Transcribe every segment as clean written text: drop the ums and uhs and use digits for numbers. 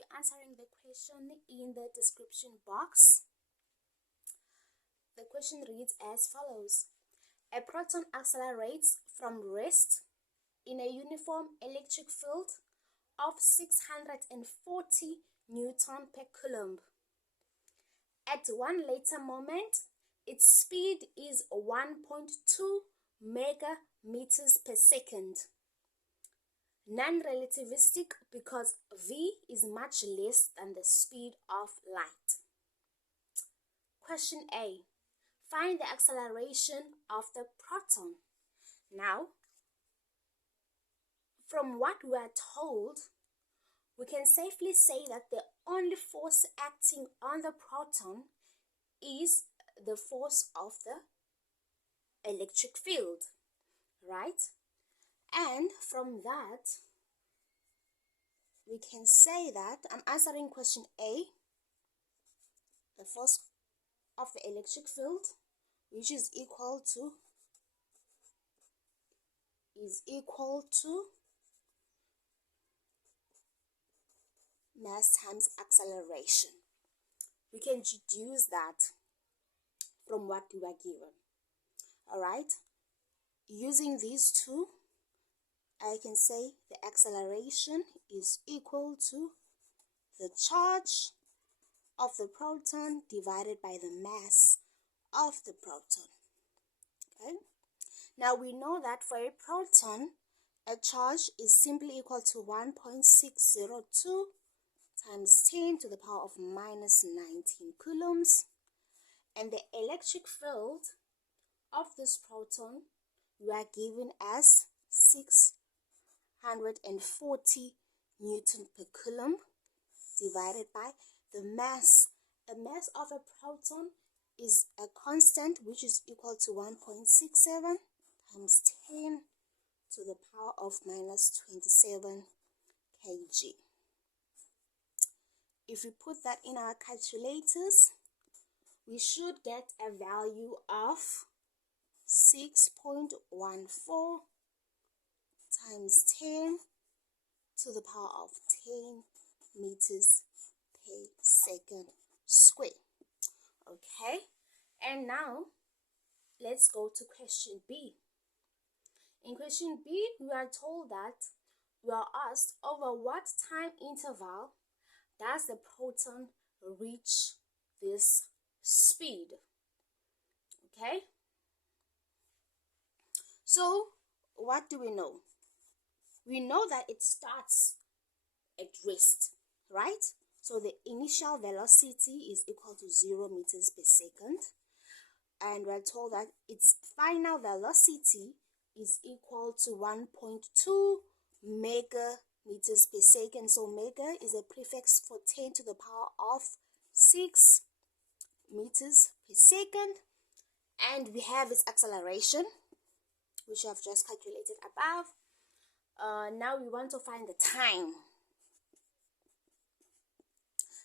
be answering the question in the description box. The question reads as follows. A proton accelerates from rest in a uniform electric field of 640 Newton per Coulomb. At one later moment, its speed is 1.2 megameters per second. Non-relativistic because v is much less than the speed of light. Question A. Find the acceleration of the proton. Now, from what we are told, we can safely say that the only force acting on the proton is the force of the electric field, right? And from that, we can say that I'm answering question A, the force of the electric field, which is equal to mass times acceleration. We can deduce that from what we were given. All right, using these two, I can say the acceleration is equal to the charge of the proton divided by the mass of the proton. Okay, now we know that for a proton, a charge is simply equal to 1.602 times 10 to the power of minus 19 coulombs, and the electric field of this proton we are given as 640 Newton per Coulomb divided by the mass. The mass of a proton is a constant, which is equal to 1.67 times 10 to the power of minus 27 kg. If we put that in our calculators, we should get a value of 6.14 times 10 to the power of 10 meters per second square. Okay, and now let's go to question B. In question B, we are told that we are asked over what time interval does the proton reach this speed. Okay, so what do we know? We know that it starts at rest, right? So the initial velocity is equal to 0 meters per second, and we're told that its final velocity is equal to 1.2 megameters per second. So mega is a prefix for 10 to the power of 6 meters per second, and we have its acceleration, which I've just calculated above. Now we want to find the time.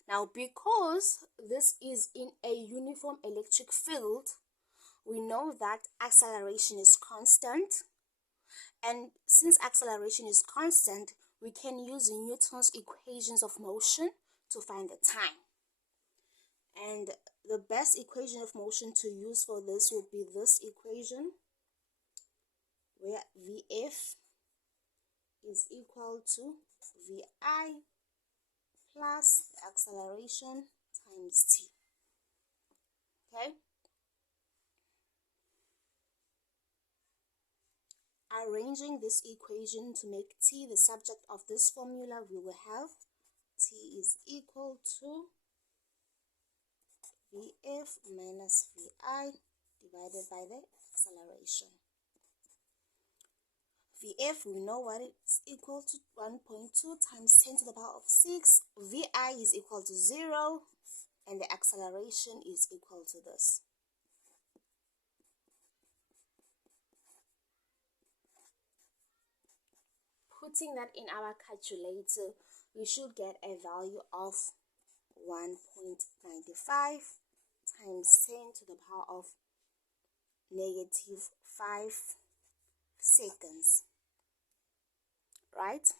Now, because this is in a uniform electric field, we know that acceleration is constant. And since acceleration is constant, we can use Newton's equations of motion to find the time. And the best equation of motion to use for this would be this equation, where Vf is equal to Vi plus the acceleration times t. Okay, arranging this equation to make t the subject of this formula, we will have t is equal to Vf minus Vi divided by the acceleration. Vf, we know what it's equal to, 1.2 times 10 to the power of 6. Vi is equal to 0, and the acceleration is equal to this. Putting that in our calculator, we should get a value of 1.95 times 10 to the power of negative 5 seconds, right?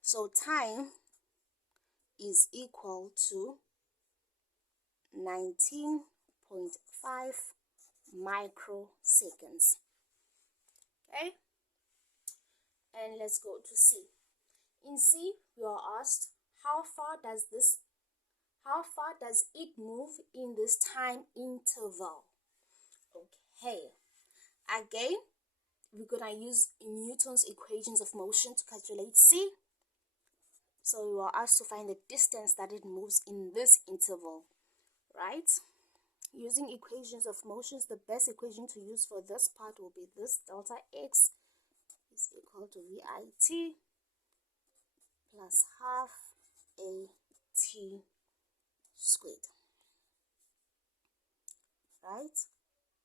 So time is equal to 19.5 microseconds. Okay, and let's go to C. In C, we are asked how far does it move in this time interval? Okay, again, we're gonna use Newton's equations of motion to calculate C. So we are asked to find the distance that it moves in this interval, right? Using equations of motions, the best equation to use for this part will be this: delta x is equal to VIT plus half AT squared, right?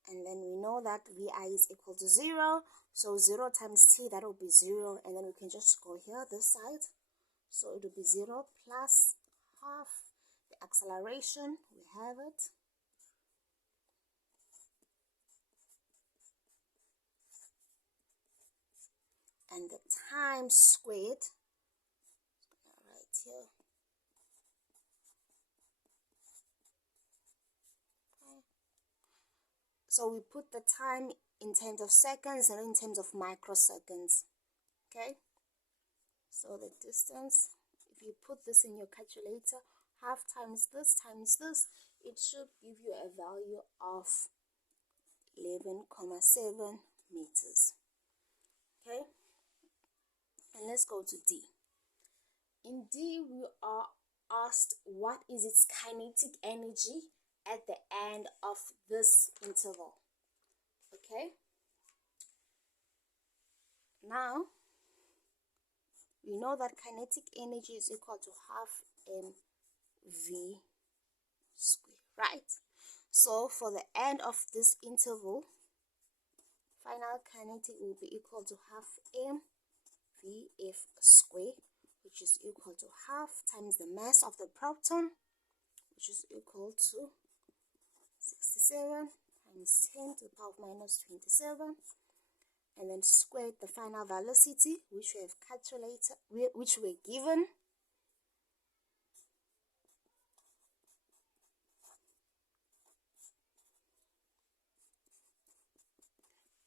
And then we know that VI is equal to 0, so 0 times t, that will be 0, and then we can just go here, this side, so it will be 0 plus half the acceleration, we have it, and the time squared, right here. Okay. So we put the time in terms of seconds and in terms of microseconds. Okay, so the distance, if you put this in your calculator, half times this, it should give you a value of 11.7 meters. Okay, and let's go to D. In D, we are asked what is its kinetic energy at the end of this interval. Okay, now we know that kinetic energy is equal to half mv squared, right? So for the end of this interval, final kinetic will be equal to half mvf squared, which is equal to half times the mass of the proton, which is equal to 67 times 10 to the power of minus 27, and then squared the final velocity, which we have calculated, which we're given,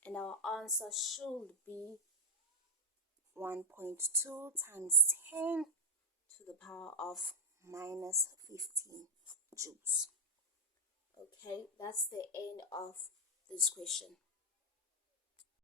and our answer should be 1.2 times 10 to the power of minus 15 joules. Okay, that's the end of this question.